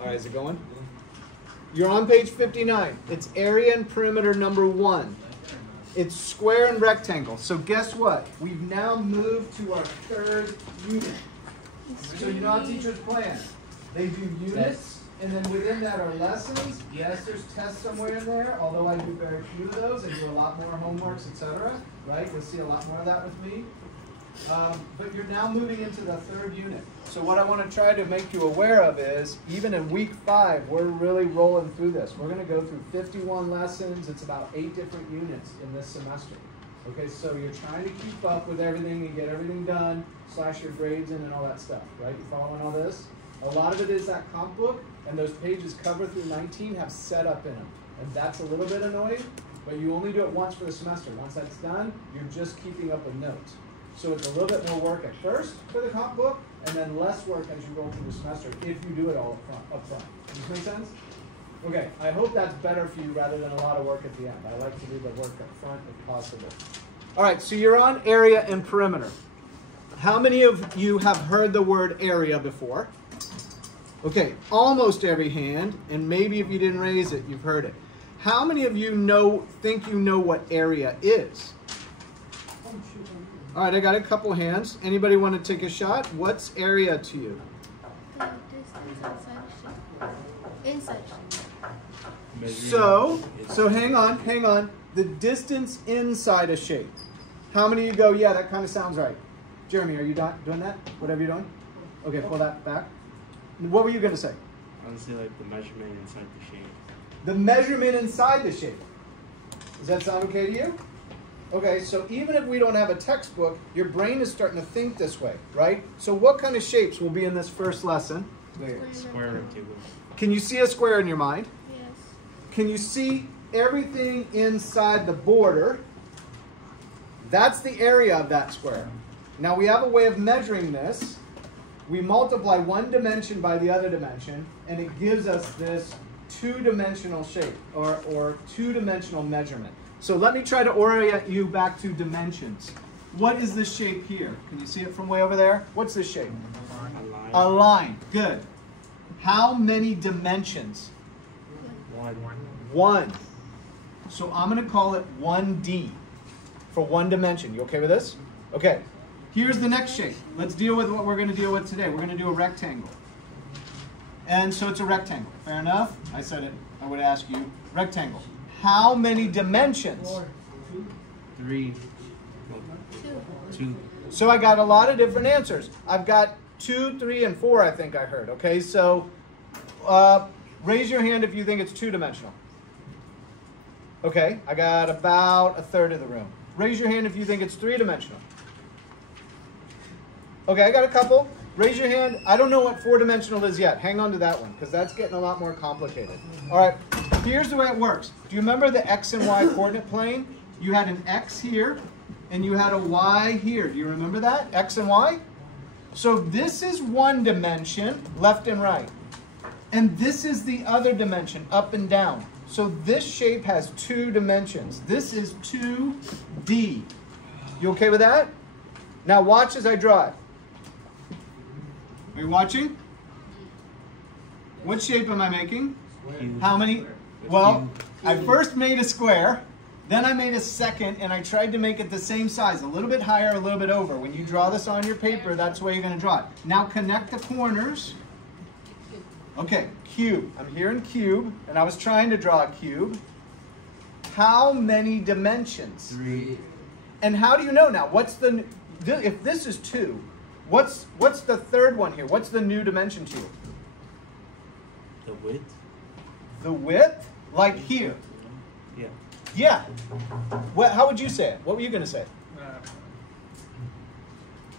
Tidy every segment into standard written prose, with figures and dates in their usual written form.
All right, is it going? You're on page 59. It's area and perimeter number 1. It's square and rectangle. So guess what? We've now moved to our 3rd unit. So you know how teachers plan. They do units, and then within that are lessons. Yes, there's tests somewhere in there, although I do very few of those. I do a lot more homeworks, etc. Right? You'll see a lot more of that with me. But you're now moving into the 3rd unit. So what I want to try to make you aware of is, even in week 5, we're really rolling through this. We're going to go through 51 lessons. It's about 8 different units in this semester. Okay, so you're trying to keep up with everything and get everything done, slash your grades in and all that stuff, right? You following all this? A lot of it is that comp book, and those pages cover through 19 have setup in them. And that's a little bit annoying, but you only do it once for the semester. Once that's done, you're just keeping up with notes. So it's a little bit more work at first for the comp book, and then less work as you go through the semester if you do it all up front. Does this make sense? Okay, I hope that's better for you rather than a lot of work at the end. I like to do the work up front if possible. All right, so you're on area and perimeter. How many of you have heard the word area before? Okay, almost every hand, and maybe if you didn't raise it, you've heard it. How many of you think you know what area is? All right, I got a couple hands. Anybody want to take a shot? What's area to you? The distance inside shape. So hang on. The distance inside a shape. How many of you go, yeah, that kind of sounds right? Jeremy, are you doing that? Whatever you're doing? Okay, pull that back. What were you going to say? I would say like the measurement inside the shape. The measurement inside the shape. Does that sound okay to you? Okay, so even if we don't have a textbook, your brain is starting to think this way, right? So what kind of shapes will be in this first lesson? Square rectangle. Can you see a square in your mind? Yes. Can you see everything inside the border? That's the area of that square. Now we have a way of measuring this. We multiply one dimension by the other dimension, and it gives us this two-dimensional shape, or two-dimensional measurement. So let me try to orient you back to dimensions. What is this shape here? Can you see it from way over there? What's this shape? A line. A line. Good. How many dimensions? One. So I'm going to call it 1D for one dimension. You okay with this? Okay. Here's the next shape. Let's deal with what we're going to deal with today. We're going to do a rectangle. And so it's a rectangle. Fair enough? I said it. I would ask you. Rectangle. How many dimensions? 3. 2. So I got a lot of different answers. I've got 2, 3, and 4, I think I heard. Okay, so raise your hand if you think it's two-dimensional. Okay, I got about a third of the room. Raise your hand if you think it's three-dimensional. Okay, I got a couple. Raise your hand. I don't know what four-dimensional is yet. Hang on to that one, because that's getting a lot more complicated. All right, here's the way it works. Do you remember the X and Y coordinate plane? You had an X here, and you had a Y here. Do you remember that? X and Y? So this is one dimension, left and right. And this is the other dimension, up and down. So this shape has two dimensions. This is 2D. You okay with that? Now watch as I draw it. Are you watching? What shape am I making? How many? Well, I first made a square, then I made a second, and I tried to make it the same size, a little bit higher, a little bit over. When you draw this on your paper, that's the way you're going to draw it. Now connect the corners. Okay, cube. I'm here in cube, and I was trying to draw a cube. How many dimensions? 3. And how do you know now? If this is 2, what's the third one here? What's the new dimension to you? The width? The width? Like here? Yeah. Yeah. How would you say it? What were you going to say?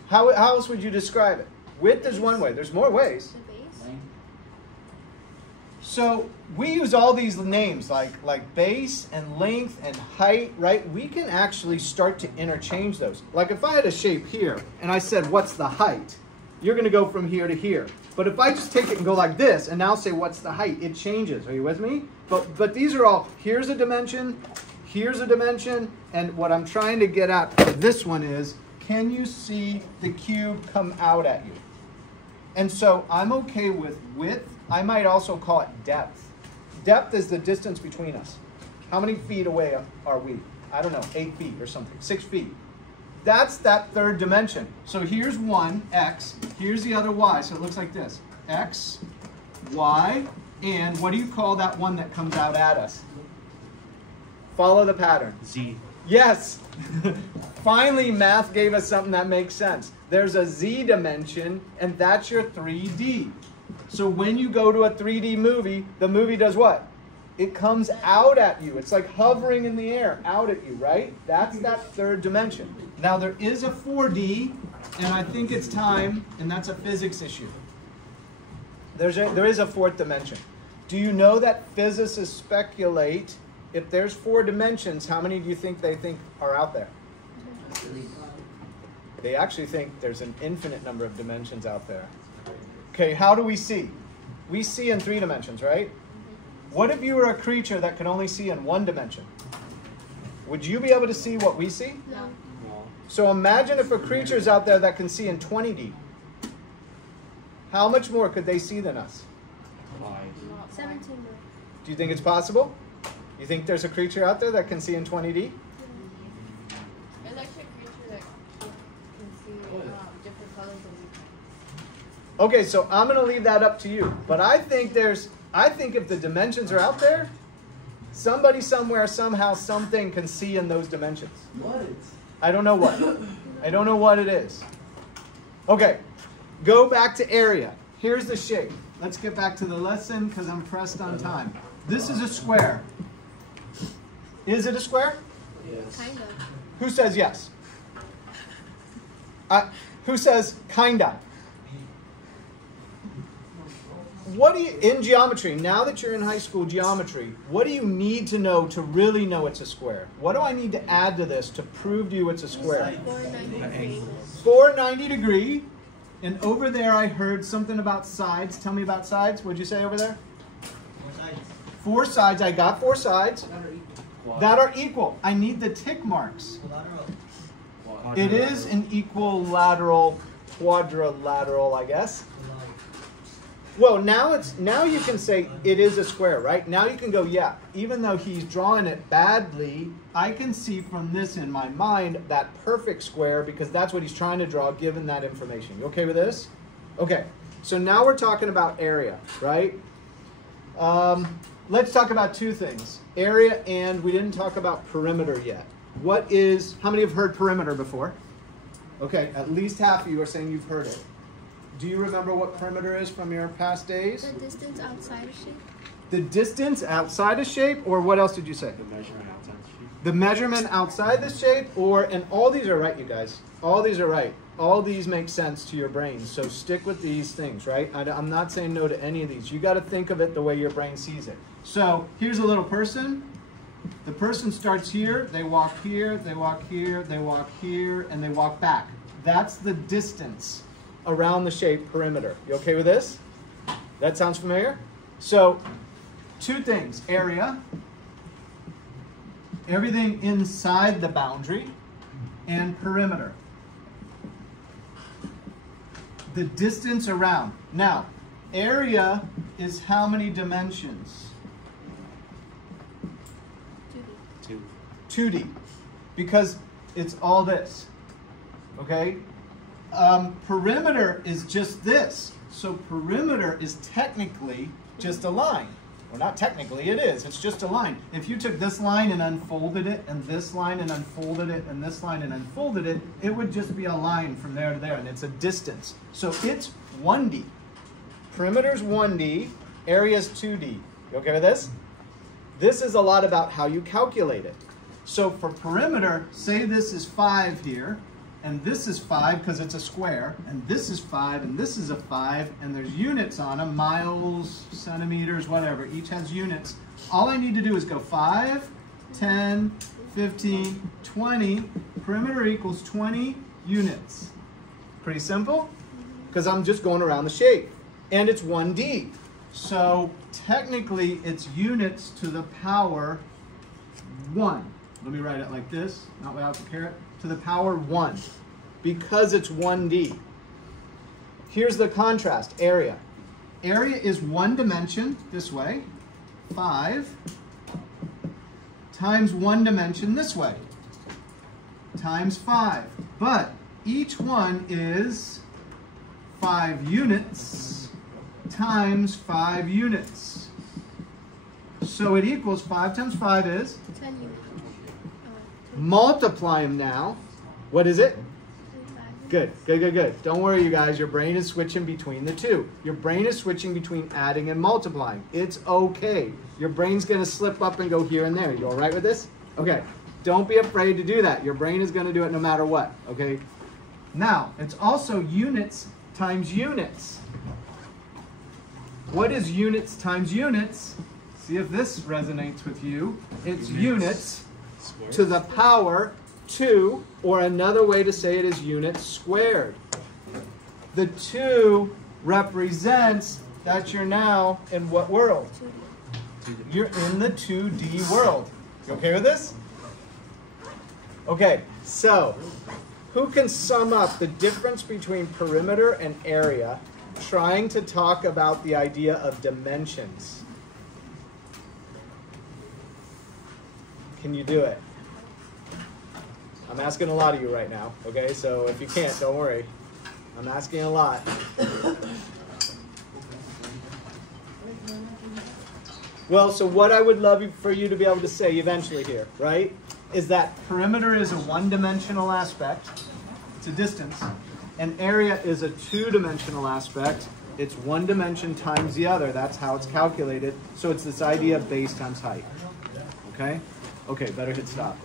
How else would you describe it? Width is one way. There's more ways. The base. So we use all these names like base and length and height, right? We can actually start to interchange those. Like if I had a shape here and I said, what's the height? You're going to go from here to here. But if I just take it and go like this and now say, what's the height? It changes. Are you with me? But these are all, here's a dimension, and what I'm trying to get at for this one is, can you see the cube come out at you? And so I'm okay with width. I might also call it depth. Depth is the distance between us. How many feet away are we? I don't know, 8 feet or something, 6 feet. That's that third dimension. So here's one, x. Here's the other y. So it looks like this. X, y, and what do you call that one that comes out at us? Follow the pattern. Z. Yes. Finally, math gave us something that makes sense. There's a z dimension, and that's your 3D. So when you go to a 3D movie, the movie does what? It comes out at you. It's like hovering in the air, out at you, right? That's that third dimension. Now there is a 4D, and I think it's time, and that's a physics issue. There is a fourth dimension. Do you know that physicists speculate if there's 4 dimensions, how many do you think they think are out there? They actually think there's an infinite number of dimensions out there. Okay, how do we see? We see in 3 dimensions, right? What if you were a creature that could only see in 1 dimension? Would you be able to see what we see? No. So imagine if a creature is out there that can see in 20D. How much more could they see than us? 17 more. Do you think it's possible? You think there's a creature out there that can see in 20D? There's actually a creature that can see different colors than we can. Okay, so I'm going to leave that up to you. But I think if the dimensions are out there, somebody somewhere, somehow, something can see in those dimensions. What? I don't know what. I don't know what it is. Okay, go back to area. Here's the shape. Let's get back to the lesson because I'm pressed on time. This is a square. Is it a square? Yes. Kind of. Who says yes? Who says kinda? What do you, in geometry, now that you're in high school geometry, what do you need to know to really know it's a square? What do I need to add to this to prove to you it's a square? 490. 490 degree. And over there I heard something about sides. Tell me about sides. What'd you say over there? 4 sides. I got 4 sides that are equal. I need the tick marks. It is an equilateral, quadrilateral, I guess. Well, now you can say it is a square, right? Now you can go, yeah, even though he's drawing it badly, I can see from this in my mind that perfect square because that's what he's trying to draw given that information. You okay with this? Okay, so now we're talking about area, right? Let's talk about 2 things. Area, and we didn't talk about perimeter yet. How many have heard perimeter before? Okay, at least half of you are saying you've heard it. Do you remember what perimeter is from your past days? The distance outside a shape. The distance outside a shape, or what else did you say? The measurement outside the shape. The measurement outside the shape, and all these are right, you guys. All these are right. All these make sense to your brain, so stick with these things, right? I'm not saying no to any of these. You got to think of it the way your brain sees it. So here's a little person. The person starts here, they walk here, they walk here, they walk here, and they walk back. That's the distance around the shape perimeter. You okay with this? That sounds familiar? So 2 things. Area, everything inside the boundary, and perimeter. The distance around. Now, area is how many dimensions? 2D. 2D. Because it's all this. Okay? Perimeter is just this. So perimeter is technically just a line. Well, not technically, it is. It's just a line. If you took this line and unfolded it, and this line and unfolded it, and this line and unfolded it, it would just be a line from there to there, and it's a distance. So it's 1D. Perimeter's 1D, area's 2D. You okay with this? This is a lot about how you calculate it. So for perimeter, say this is 5 here, and this is 5 because it's a square, and this is 5, and this is a 5, and there's units on them, miles, centimeters, whatever. Each has units. All I need to do is go 5, 10, 15, 20. Perimeter equals 20 units. Pretty simple, because I'm just going around the shape. And it's 1D. So technically, it's units to the power 1. Let me write it like this, not without the caret. To the power 1, because it's 1D. Here's the contrast, area. Area is one dimension this way, 5, times one dimension this way, times 5. But each one is 5 units times 5 units. So it equals 5 times 5 is? 10 units. Multiply them now. What is it? 25. Good, good, good, good. Don't worry, you guys. Your brain is switching between the two. Your brain is switching between adding and multiplying. It's okay. Your brain's going to slip up and go here and there. You all right with this? Okay. Don't be afraid to do that. Your brain is going to do it no matter what. Okay. Now, it's also units times units. What is units times units? See if this resonates with you. It's units to the power 2, or another way to say it is units squared. The 2 represents that you're now in what world? 2D. You're in the 2D world. You okay with this? Okay, so who can sum up the difference between perimeter and area, trying to talk about the idea of dimensions? Can you do it? I'm asking a lot of you right now, okay? So if you can't, don't worry. I'm asking a lot. Well, so what I would love for you to be able to say eventually here, right, is that perimeter is a one-dimensional aspect. It's a distance. And area is a two-dimensional aspect. It's one dimension times the other. That's how it's calculated. So it's this idea of base times height. Okay? Okay, better hit stop.